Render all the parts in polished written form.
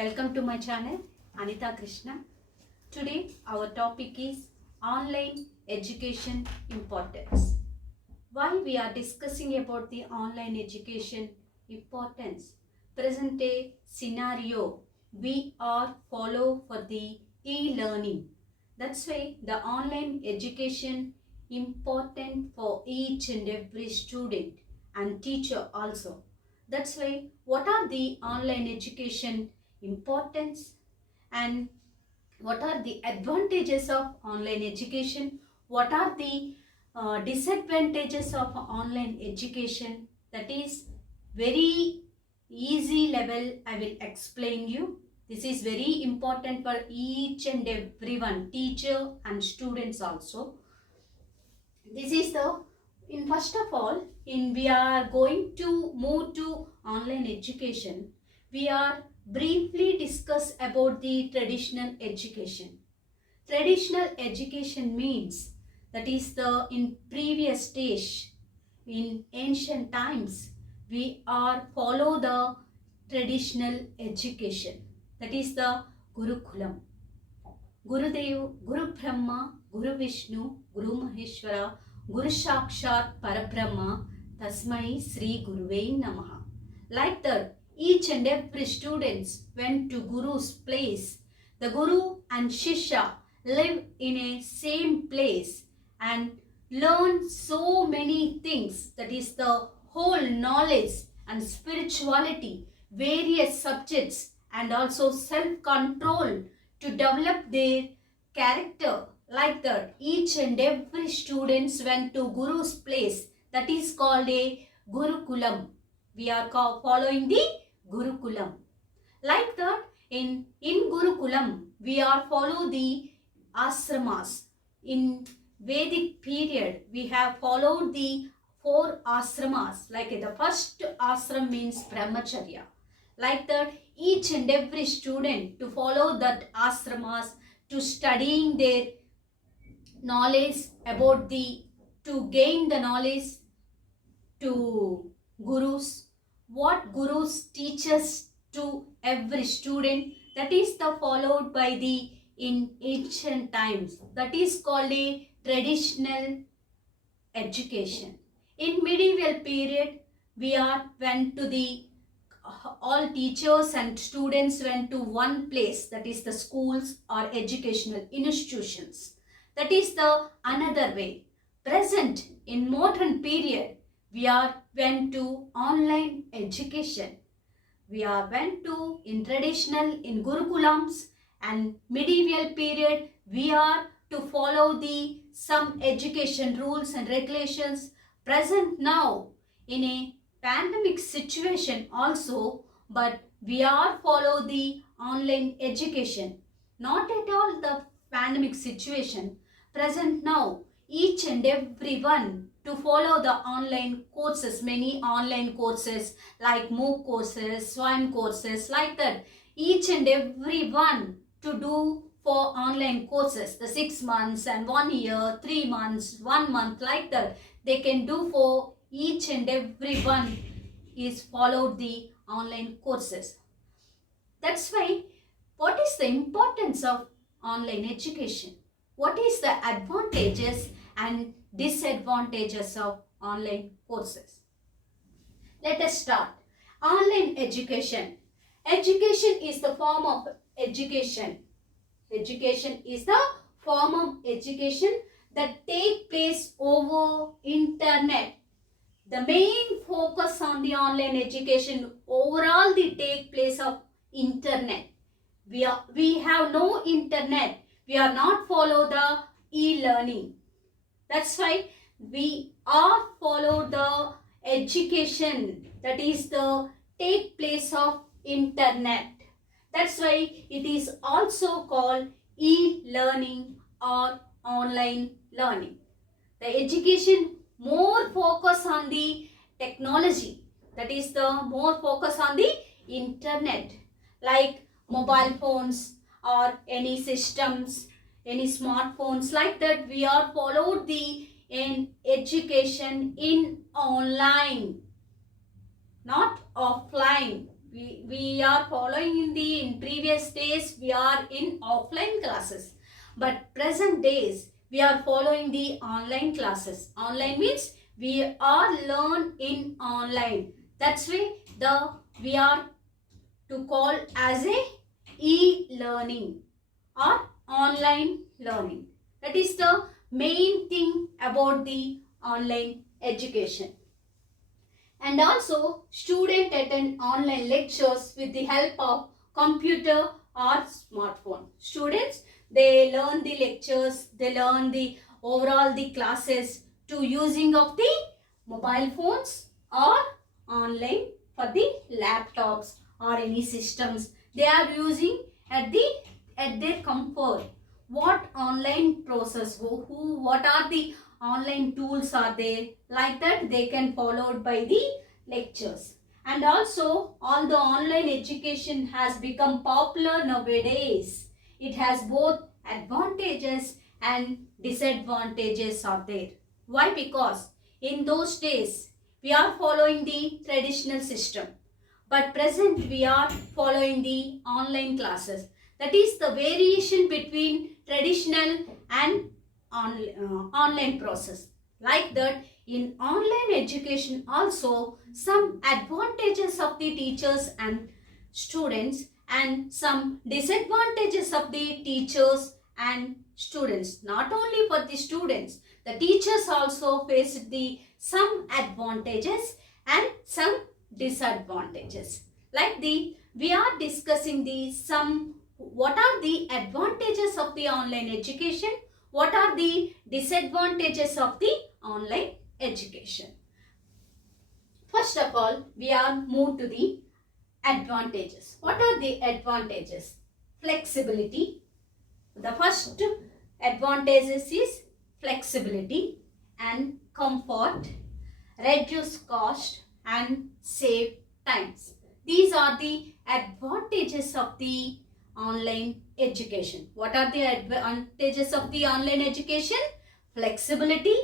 Welcome to my channel, Anita Krishna. Today our topic is online education importance. Why we are discussing about the online education importance? Present a scenario we are follow for the e-learning. That's why the online education important for each and every student and teacher also. That's why what are the online education importance and what are the advantages of online education, what are the disadvantages of online education, that is very easy level I will explain you. This is very important for each and everyone, teacher and students also. This is the in first of all in we are going to move to online education. We are briefly discuss about the traditional education. Traditional education means that is the in previous stage in ancient times we are follow the traditional education, that is the Gurukulam. Gurudev, Guru Brahma, Guru Vishnu, Guru Maheshwara, Guru Sakshat Parabrahma, Tasmai Sri Guruve Namaha. Like that, each and every students went to Guru's place. The Guru and Shishya live in a same place and learn so many things. That is the whole knowledge and spirituality, various subjects and also self-control to develop their character. Like that, each and every students went to Guru's place, that is called a Gurukulam. We are following the Gurukulam. Like that, in Gurukulam we are follow the ashramas. In Vedic period we have followed the 4 ashramas. Like the first ashram means brahmacharya. Like that, each and every student to follow that ashramas, to studying their knowledge about the, to gain the knowledge to gurus, what gurus teaches to every student, that is the followed by the in ancient times, that is called a traditional education. In medieval period we are went to the all teachers and students went to one place, that is the schools or educational institutions. That is the another way. Present in modern period we are went to online education. We are went to in traditional in Gurukulams, and medieval period we are to follow the some education rules and regulations. Present now in a pandemic situation also, but we are follow the online education. Not at all the pandemic situation. Present now, each and every one to follow the online courses, many online courses like MOOC courses, SWAYAM courses, like that. Each and every one to do for online courses, the 6 months and 1 year, 3 months, 1 month, like that. They can do for each and every one is followed the online courses. That's why what is the importance of online education? What is the advantages and disadvantages of online courses? Let us start. Online education. Education is the form of education. Education is the form of education that take place over internet. The main focus on the online education overall the take place of internet. We have no internet. We are not follow the e-learning. That's why we are follow the education, that is the take place of internet. That's why it is also called e-learning or online learning. The education more focus on the technology, that is the more focus on the internet, like mobile phones or any systems, any smartphones, like that. We are followed the in education in online, not offline. We are following in previous days we are in offline classes, but present days we are following the online classes. Online means we are learn in online. That's why we are to call as a e-learning or online learning. That is the main thing about the online education. And also student attend online lectures with the help of computer or smartphone. Students, they learn the lectures, they learn the overall the classes to using of the mobile phones or online for the laptops or any systems they are using at their comfort. What online process, what are the online tools are there, like that they can followed by the lectures. And also all the online education has become popular nowadays. It has both advantages and disadvantages are there. Why? Because in those days we are following the traditional system, but present we are following the online classes. That is the variation between traditional and online process. Like that, in online education also some advantages of the teachers and students and some disadvantages of the teachers and students. Not only for the students, the teachers also face the some advantages and some disadvantages. Like we are discussing the some what are the advantages of the online education, what are the disadvantages of the online education. First of all, we are moved to the advantages. What are the advantages? Flexibility. The first advantages is flexibility and comfort, reduce cost and save times. These are the advantages of the online education. What are the advantages of the online education? Flexibility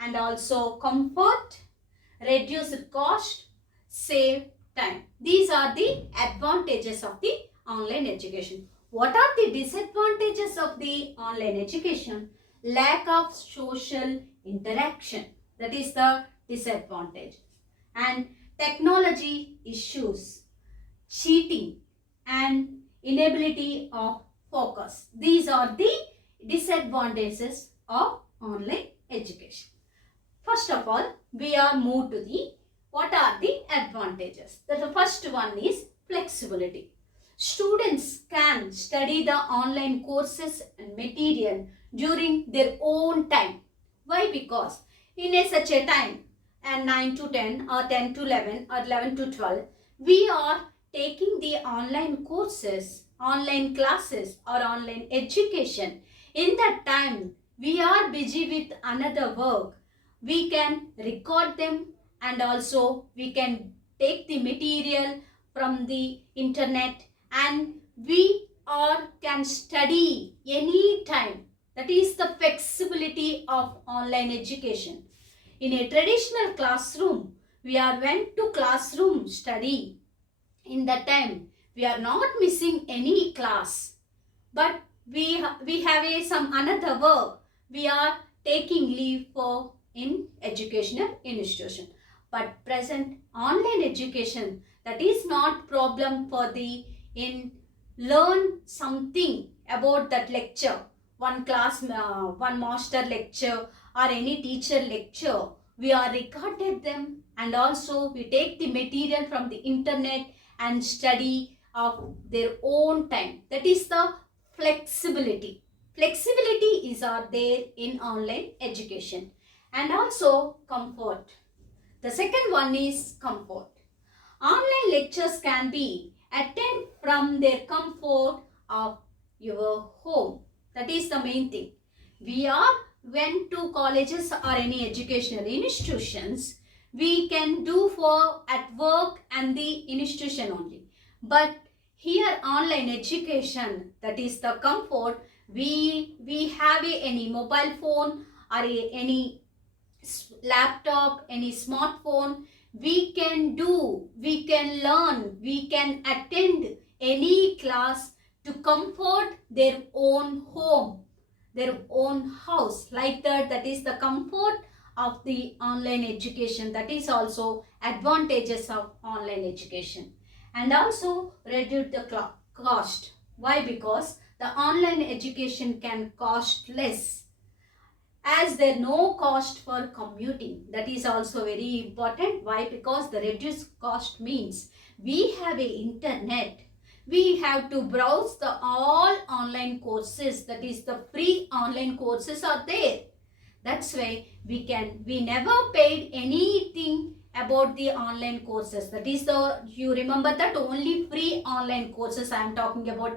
and also comfort, reduce cost, save time. These are the advantages of the online education. What are the disadvantages of the online education? Lack of social interaction. That is the disadvantage. And technology issues, cheating and inability of focus. These are the disadvantages of online education. First of all, we are moved to the what are the advantages. The first one is flexibility. Students can study the online courses and material during their own time. Why? Because in such a time, and 9 to 10 or 10 to 11 or 11 to 12, we are taking the online courses, online classes or online education. In that time, we are busy with another work. We can record them and also we can take the material from the internet and we can study any time. That is the flexibility of online education. In a traditional classroom, we are went to classroom study. In that time, we are not missing any class, but we have some another work. We are taking leave for in educational institution. But present online education, that is not problem for the in learn something about that lecture. One class, one master lecture or any teacher lecture, we are recorded them and also we take the material from the internet and study of their own time. That is the flexibility. Flexibility is there in online education. And also comfort. The second one is comfort. Online lectures can be attended from their comfort of your home. That is the main thing. We are went to colleges or any educational institutions, we can do for at work and the institution only. But here online education, that is the comfort, we have any mobile phone or any laptop, any smartphone, we can do, we can learn, we can attend any class to comfort their own home, their own house. Like that, that is the comfort of the online education. That is also advantages of online education. And also reduce the cost. Why? Because the online education can cost less, as there no cost for commuting. That is also very important. Why? Because the reduced cost means we have a internet, we have to browse the all online courses, that is the free online courses are there. That's why we never paid anything about the online courses. That is the, you remember that only free online courses I am talking about,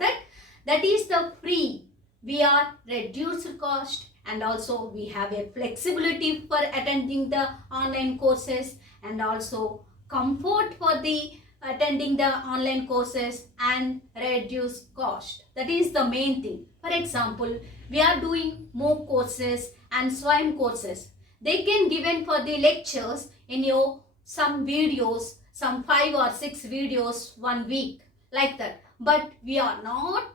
that is the free. We are reduced cost, and also we have a flexibility for attending the online courses, and also comfort for the attending the online courses, and reduce cost. That is the main thing. For example, we are doing MOOC courses and SWAYAM courses. They can given for the lectures in your some videos, some 5 or 6 videos 1 week, like that. But we are not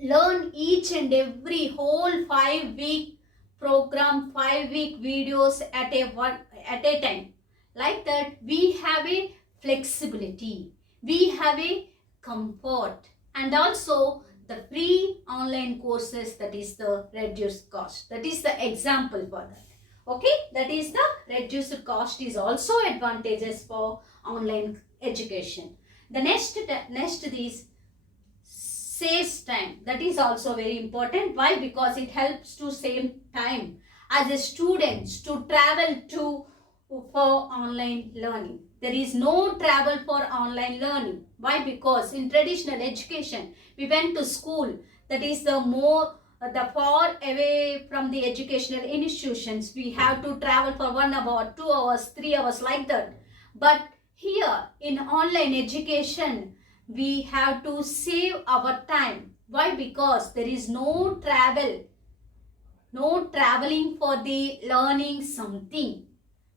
learn each and every whole 5-week program, 5-week videos at a time. Like that, we have a flexibility, we have a comfort, and also the free online courses, that is the reduced cost. That is the example for that. Okay, that is the reduced cost is also advantages for online education. The next is saves time. That is also very important. Why? Because it helps to save time as a students to travel to for online learning. There is no travel for online learning. Why? Because in traditional education we went to school, that is the far away from the educational institutions. We have to travel for 1 hour, 2 hours, 3 hours, like that. But here in online education, we have to save our time. Why? Because there is no traveling for the learning something.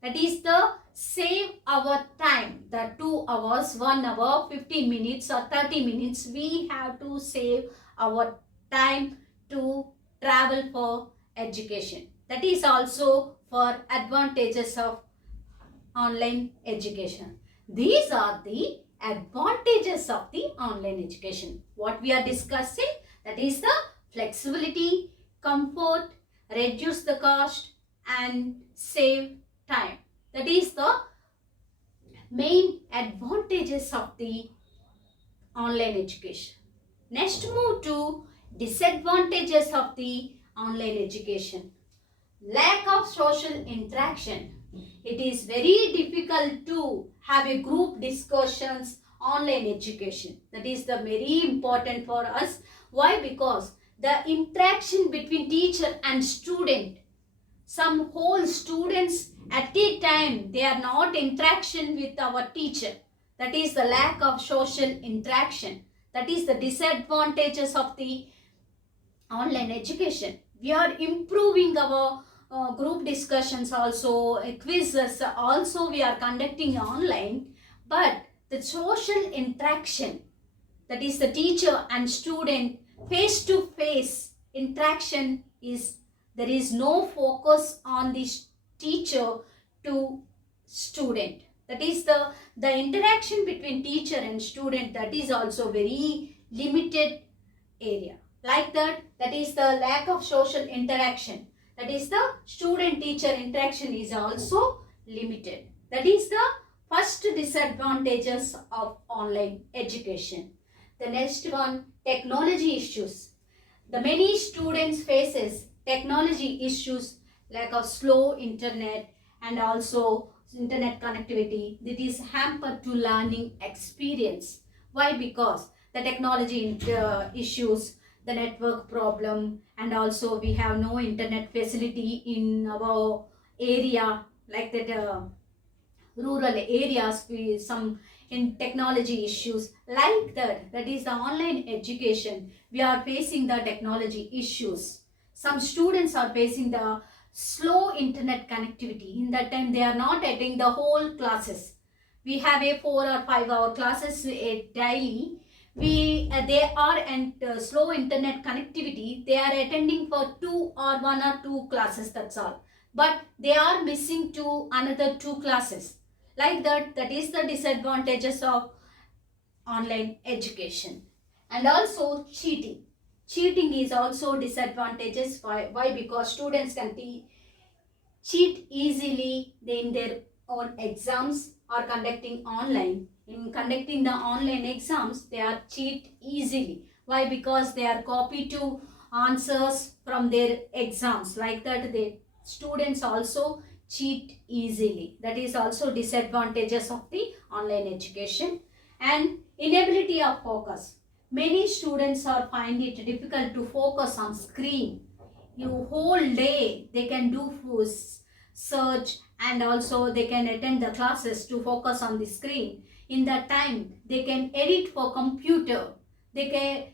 That is the save our time. The 2 hours, 1 hour, 15 minutes or 30 minutes, we have to save our time to travel for education. That is also for advantages of online education. These are the advantages of the online education. What we are discussing, that is the flexibility, comfort, reduce the cost, and save time. That is the main advantages of the online education. Next, move to disadvantages of the online education. Lack of social interaction. It is very difficult to have a group discussions online education. That is the very important for us. Why? Because the interaction between teacher and student, some whole students at a time, they are not interaction with our teacher. That is the lack of social interaction. That is the disadvantages of the online education. We are improving our group discussions also, quizzes also we are conducting online, but the social interaction, that is the teacher and student face to face interaction, is there is no focus on the teacher to student. That is the interaction between teacher and student, that is also very limited area. Like that, that is the lack of social interaction. That is the student-teacher interaction is also limited. That is the first disadvantages of online education. The next one, technology issues. The many students faces technology issues, like a slow internet and also internet connectivity. That is hampered to learning experience. Why? Because the technology issues, the network problem, and also we have no internet facility in our area, like that rural areas, we some in technology issues, like that. That is the online education, we are facing the technology issues. Some students are facing the slow internet connectivity. In that time, they are not attending the whole classes. We have a 4 or 5 hour classes daily. They are and slow internet connectivity. They are attending for 2 or 1 or 2 classes. That's all. But they are missing to another 2 classes. Like that. That is the disadvantages of online education. And also cheating. Cheating is also disadvantages. Why? Because students can cheat easily in their own exams or conducting online. In conducting the online exams, they are cheat easily. Why? Because they are copy to answers from their exams. Like that, the students also cheat easily. That is also disadvantages of the online education. And inability of focus. Many students are find it difficult to focus on screen. You whole day they can do search, and also they can attend the classes to focus on the screen. In that time they can edit for computer. They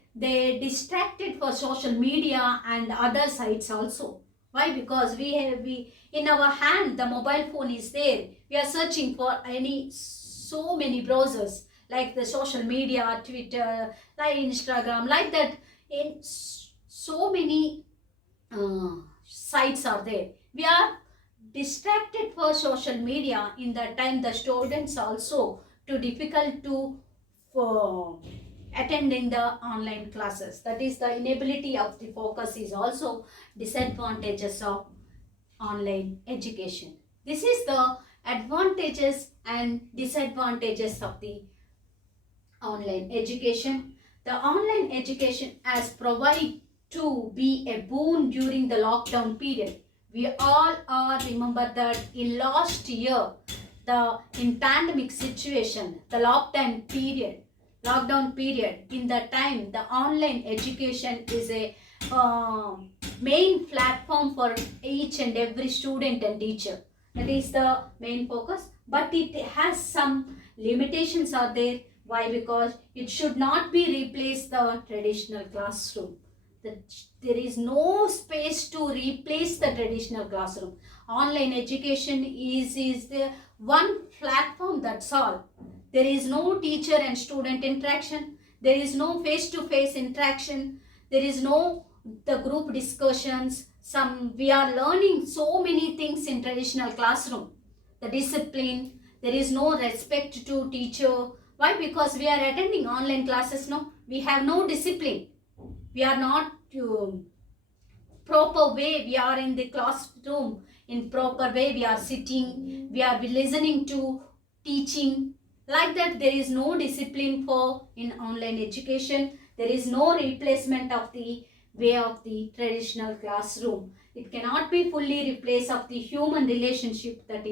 distracted for social media and other sites also. Why? Because we in our hand the mobile phone is there. We are searching for so many browsers like the social media, Twitter, like Instagram, like that. In so many sites are there. We are distracted for social media. In that time the students also too difficult to attending the online classes. That is the inability of the focus is also disadvantages of online education. This is the advantages and disadvantages of the online education. The online education has provided to be a boon during the lockdown period. We all are remember that in last year, in pandemic situation, the lockdown period, in that time, the online education is a main platform for each and every student and teacher. That is the main focus, but it has some limitations are there. Why? Because it should not be replace the traditional classroom. There is no space to replace the traditional classroom. Online education is the one platform, that's all. There is no teacher and student interaction. There is no face-to-face interaction. There is no the group discussions. We are learning so many things in traditional classroom. The discipline, there is no respect to teacher. Why? Because we are attending online classes, no? We have no discipline. We are not proper way. We are in the classroom in proper way. We are sitting. We are listening to teaching. Like that, there is no discipline for in online education. There is no replacement of the way of the traditional classroom. It cannot be fully replaced of the human relationship that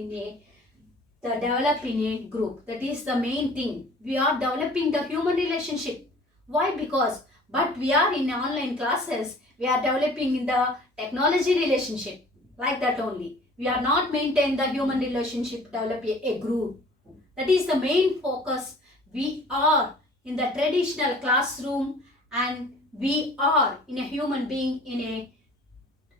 develop in a group. That is the main thing. We are developing the human relationship. Why? Because but we are in online classes, we are developing in the technology relationship. Like that only. We are not maintaining the human relationship, develop a group. That is the main focus. We are in the traditional classroom and we are in a human being in a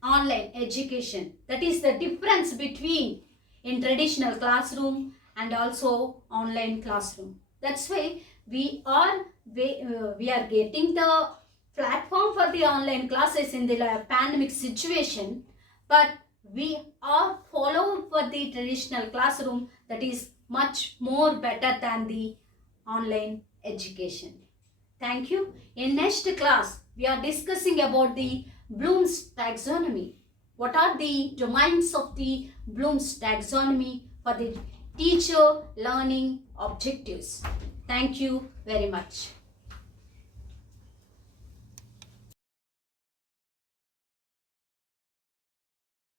online education. That is the difference between in traditional classroom and also online classroom. That's why we are getting the platform for the online classes in the pandemic situation, but we are following for the traditional classroom. That is much more better than the online education. Thank you. In next class, we are discussing about the Bloom's taxonomy. What are the domains of the Bloom's taxonomy for the teacher learning objectives? Thank you very much.